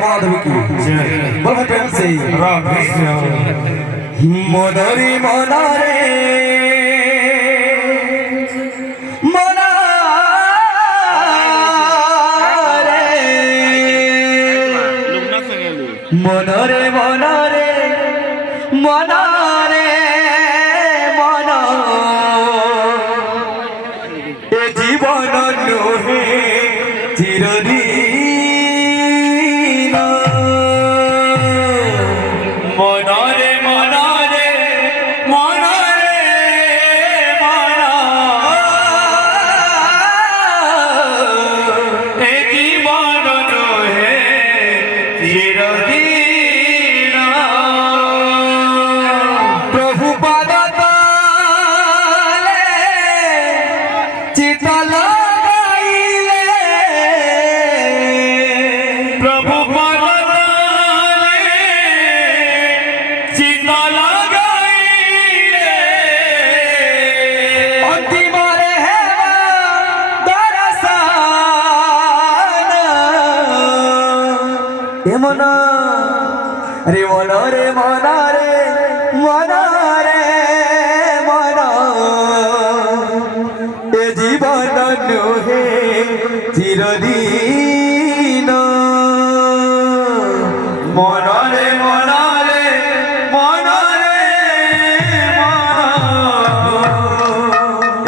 माधव की बोल प्रेम से मनोरे मनोरे मनोरे मनोरे मनोरे मनो ए जीवन नुहे चिरदिन मनोरे मनोरे मनोरे मनो ए जीवन नुहे चिरदिन मना रे मना रे मना रे मना रे मना ए जीवन नुहे चिरदिन मना रे मना रे मना रे मना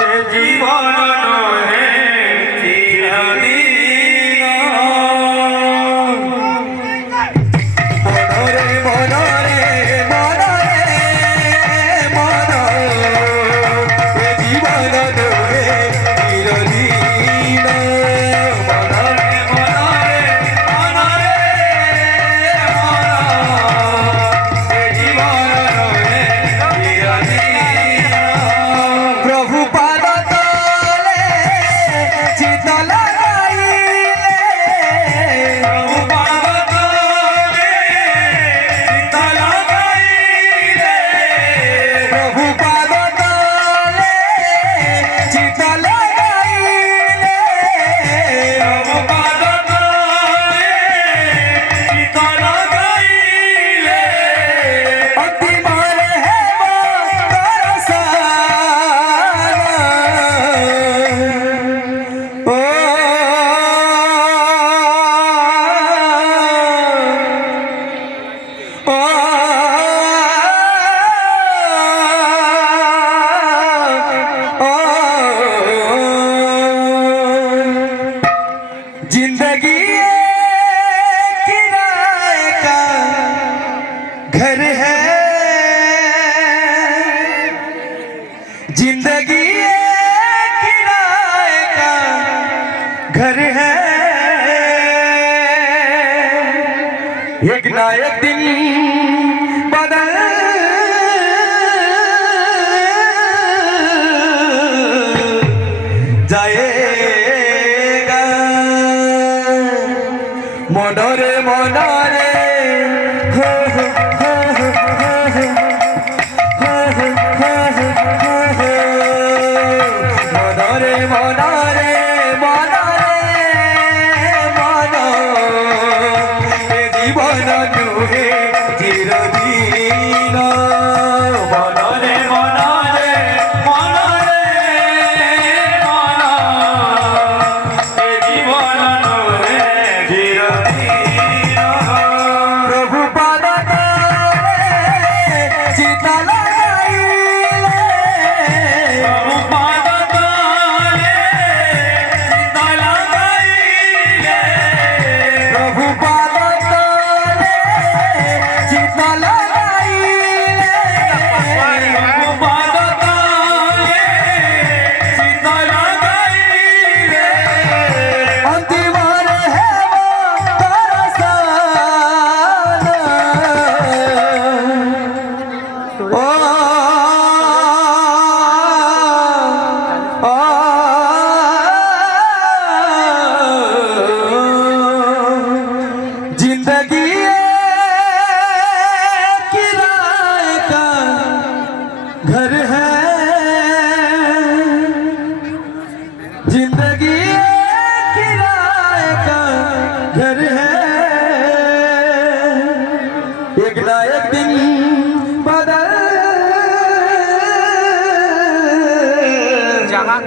ए जीवन नुहे चिरदिन जिंदगी किराए का घर है जिंदगी किराए का घर है एक ना एक दिन बदल जाएगा मनोरे मनोरे हो हो हो हो हो हो हो मनोरे मनोरे मनोरे मनो ए जीवन नुहे चिरदिन मनोरे मनोरे मनोरे मनो ए जीवन नुहे चिरदिन प्रभु पाद चिता लगाइले प्रभु पाद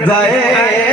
যায়